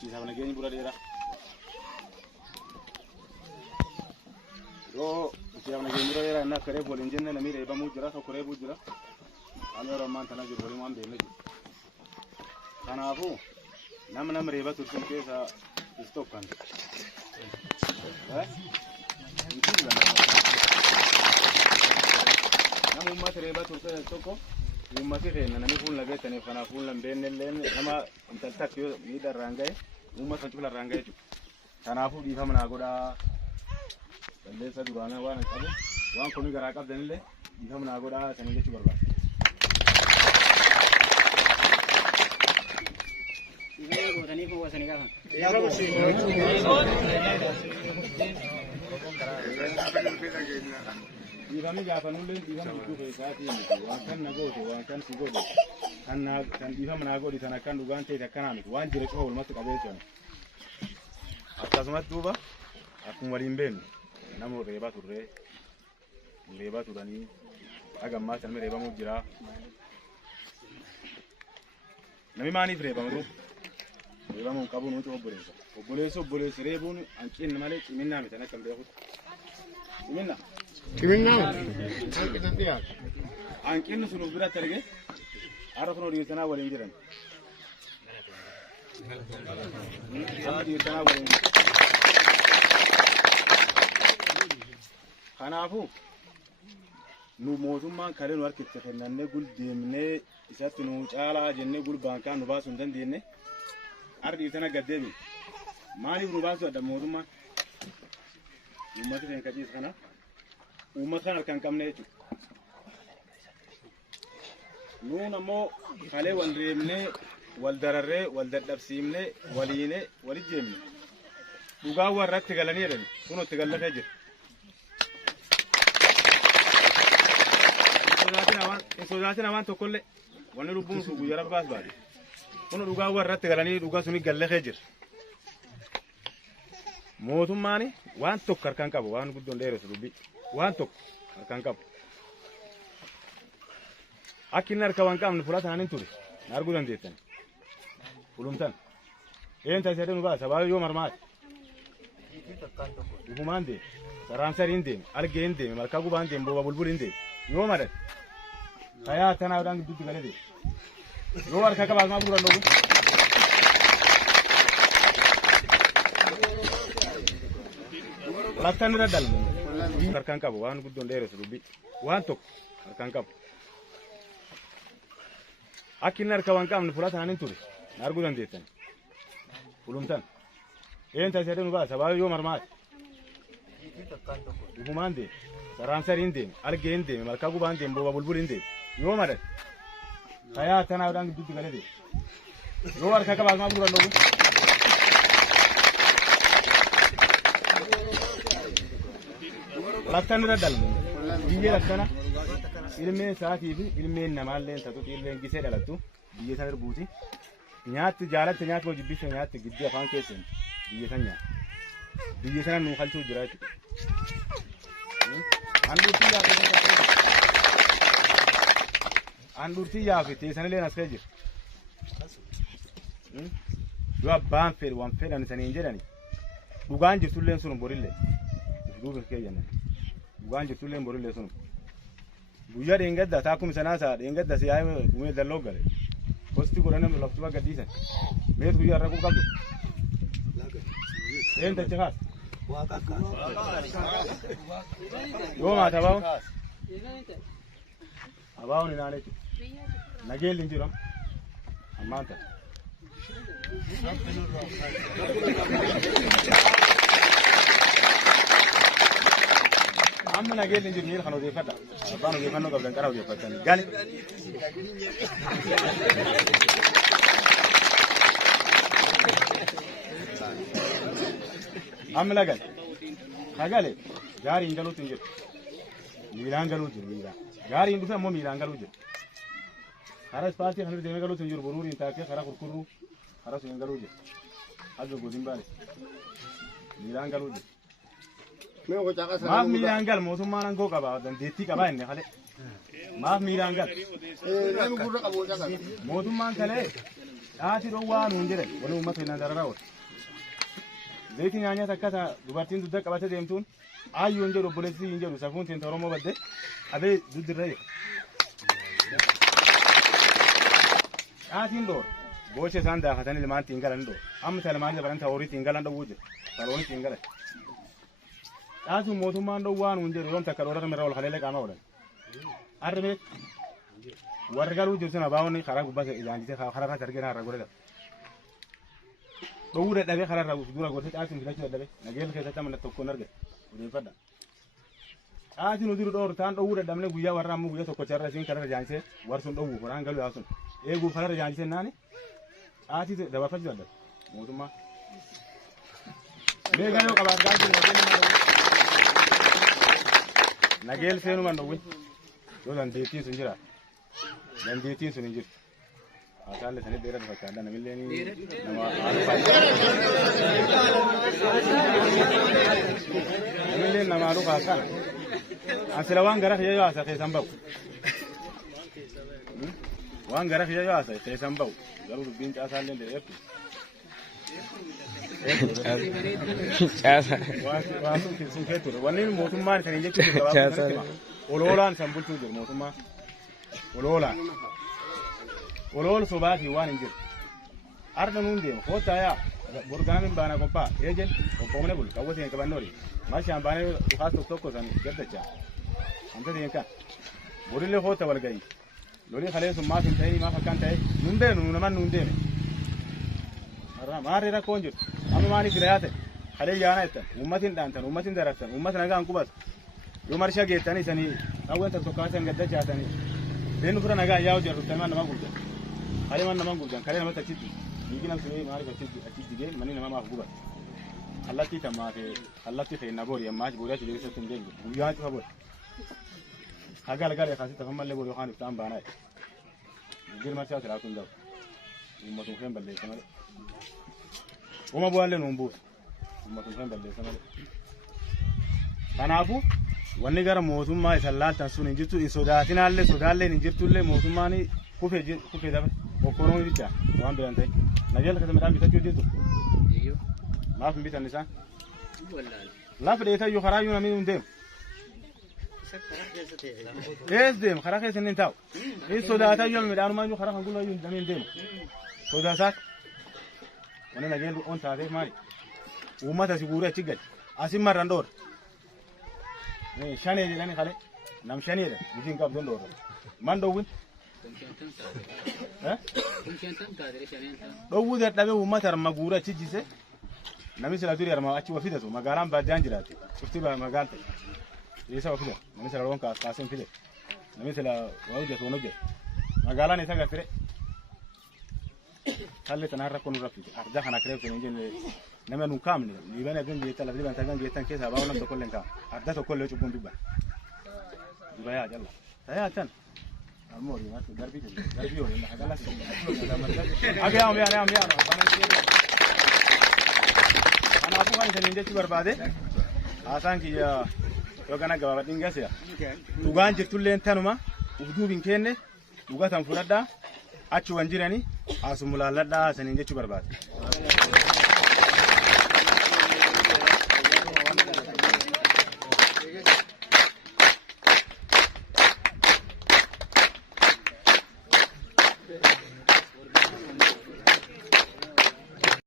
Ciisa mana geenye bura dheeraa. Yoo ciisa mana geenye bura dheeraa inni akka reefu waliin jenne namni reebamuu jira tokko reebuu jira. Ani yeroo ammaan tana jiru waliin waan beekne jiru. Kanaafuu nama reeba tursun keessa is tokkan. Nama uummata reeba tursun tokko uummati keenya namni fuula beekaniif kanaaf fuula hin beekne illee nama intaltaatti yoo miidhaa irraan ga'e uummata kan cufla irraan ga'e jechuudha. Kanaafuu dhiifama naa godhaa balleessa duraanaa waan qabu waan komii garaa qabdan illee dhiifama naa godhaa sanii jechuu barbaada. Dhiifamni gaafa nulleen dhiifama gidduu keessaatiin waan kan na goote waan kan si godhe kan dhiifama naa godhe sana kan dhugaan ta'e akkanaa miti waan jira cufa walumatti qabee jiran. Akkasumas duuba akkuma waliin beeknu nama reebaa turree reebaa turanii hagammaa sanamni reebamuu jira. Namni maaliif reebama duuba? Reebamuu hin qabu nuti obboleessa. Obboleessi reebuun hanqinni malee ciminaa miti akka hin beekutti. Ciminaa. Hanqinni sun of biratti argee har'a kun dhiirtanaa waliin jiran. Amma dhiirtanaa waliin jiran. Kanaafuu nu mootummaan kalee nu harkitti kennannee guldeemnee isatti nu caalaa jennee gulbaankaan nu baasuu hin dandeenye. Har'a dhiirtana gaddeebi. Maaliif nu baasuu adda mootummaan? Uummata keenya kaciisa kana. Uummata kana harkaan qabne jechuudha. Nuun ammoo kalee wal reebnee, wal dararree, wal dadhabsiifnee, waliinee, walit jeemne. Dhugaa warratti galanii jedhani kunoo itti gallatee jira. Hin sodaatina waan tokkollee wanni lubbuun sun guyyaa rabbaas baate. Kunoo dhugaa warratti galanii dhugaa suni gallatee jira. Mootummaan waan tokko harkaan qabu waan guddoon dheeressu dubbii. Waan tokko harkaan qabu. Akka inni harka waan qabne fudhataan hin ture. Na arguu dandeettan. Fulumtan. Eenyuuta isa nu baasa baay'ee yoo marmaati. Dhugumaan deeme. Saraansari hin deeme. Algee hin deeme. Malkaa gubaa hin deeme. Booba bulbuli hin deeme. Yoo madan. Kayaa tanaadhaan gidduutti galee deeme. Yoo harka qabaas maa fuudhan dhoobu. Lakkaan irra dalmu. Harkaan qabu waan guddoon dheeressu dubbii. Waan tokko harkaan qabu. Akka inni harka waan qabne fudhataan hin ture. Na arguu dandeettan. Fulumtan. Eenyuuta isa nu baasa baay'ee yoo marmaati. Dhugumaan deeme. Saraansari hin deeme. Algee hin deeme. Malkaa gubaa hin deeme. Booba bulbuli hin deeme. Yoo madan. Kayaa tanaadhaan gidduutti galee deeme. Yoo harka qabaas maa fuudhan dhoobu. Lakkaan irra dalmu. Biyyee lakkana ilmeen saatii fi ilmeen namaallee ta'u ilmeen gisee dhalattu biyyee sana irbuuti. Nyaatti jaalatti nyaatti hojii bisha nyaatti gidduu afaan keessan biyyee sana nyaatti. Biyyee sana nu halchuu jira jechuudha. Handurtii yaafi teessanillee as ka'e jira. Yoo abbaan fedhe waan fedhan saniin jedhani dhugaan jirtullee sun borillee duuba keeyyanne. Dhugaan jirtullee borillee sun. Guyyaa dheengadda taakkum sanaasaa dheengadda siyaa'ee gumee dalloo gale. Posti godhanii laftu bagga dhiisan. Meetu guyyaa irra qabdu. Eenyu tachafaas. Yoo maata baa'u. Abaa'uun hin aaneetu. Nageelli hin jiru ammaan ta'e. Amma nageelli hin jiru miira kan odeeffadha. Abbaan odeeffannoo qabdan qara odeeffatan. Gali. Amma lagal. Kagale. Gaariin galuutu hin jiru. Miilaan galuu jiru miilaan. Gaariin dhufe ammoo miilaan galuu jiru. Karaa ispaaltii kan deemee galuutu hin jiru. Boruuriin taakee karaa kurkurruu karaa sun hin galuu jiru. Haga godin baale. Miilaan galuu jiru. Maaf miilaan gal mootummaan aangoo qaba dandeettii qaba inni kale. Maaf miilaan gal. Mootummaan kalee Ati do waan hundire wala ummata ina dararaw zayti nyaanya takkata dubartiin dudda qabate deemtuun ayyu injeru bulesi injeru safuntiin toromo badde abe duddirre Atin do boche sanda khatani liman tingalan do am salman da baranta ori tingalan do wuje saroni tingala Atu motumman do waan hundiru rom takarora mera wal khalele kama wala arbe wargalu jirsana baawni kharagu bas ilanjite kharaga targena ragore do wure dabe kharaga dura gote atin gilaci dabe nagel ke tatamna tokko narge uden fadda atin udiru do tan do wure damne guya warra mu guya tokko charra sin kala janse warsun do wu rangalu yasun egu kala janse nani ati da ba fajja da motuma be gayo kaba gaji nagel fenu man do wi do dan de tin sunjira dan de tin sunjir asale sane bera da kala na milleni nama alfa millen nama ru ka kana asala wan gara ya asa kai sambau wan gara ya asa kai sambau garu bin ta asale de epu Wasu sun kai turu wani mutum ma ne yake da wasu ololan sambultu da mutum ma olol so ba fi wani jir arda nun de ko ta ya burgamin bana ko pa ejen ko ne bul ka wote ka banori ma sha bana ka to ko zan gadda cha anta de ka burile ko ta wal gai lori khale su ma fin tai ma fakan tai nun de nun man nun de mari ra konjut amma mani kirayate khale yana ita ummatin dantan ummatin daratan ummatin ga an kubas yo marsha ge tani sani awen ta to ka san gadda cha tani den kura naga yawo jaru tan man ma gurja khale man ma gurja khale ma ta titi yigina su mari ka titi ati ge mani na ma kubas allati kama ke allati fe na bori amma bori ta ge tun den buya ta bor hagal gare khasi ta malle bori khan tam bana gir ma cha tra tun da ummatun khem balle kamar Uma bualle numbu umma kun balle sanale kanafu wanni gara mootummaa isallaaltan sun injirtu sodaatinaalle sodaalleen injirtulle mootummaani kufe dabe okkonoon bicha waan beeyantay nagel ka tamedaan bitachuu jirtu maaf bitan isaan laaf dheeta yoo karaa yoo namni hundeem ees deem karaa keessan hin taa'u in sodaata yoo midhaanumaa yoo karaa kan gulaa yoo namni hin deemu sodaasaat Wana nagel on taate mari ummata sigure achi gad asim maran dor shane jelani khale nam shane da bijin kab don dor man do win do wuda dabe ummata magura achi jise nami sala duri arma achi wafida so magaran ba janjirati uftiba magalta yesa wafida nami sala ronka kasen fide nami sala wawja to noje magalan ita gafire Kalle tanarra konu rafi arda kana kref sen injin nama nu kamne ni bana gan je tala riban tagan je tan kesa bawna to kollen ka arda to kolle chubun dubba ya jalla saya tan amori ma to darbi ore na agala so age am ya bana ana abu kan sen inje barbade asan ki ya to kana gaba dinga sia tugan je tullen tanuma udubin kenne ugatan furadda achi wanjirani asumulalladha sanin jechu barbaade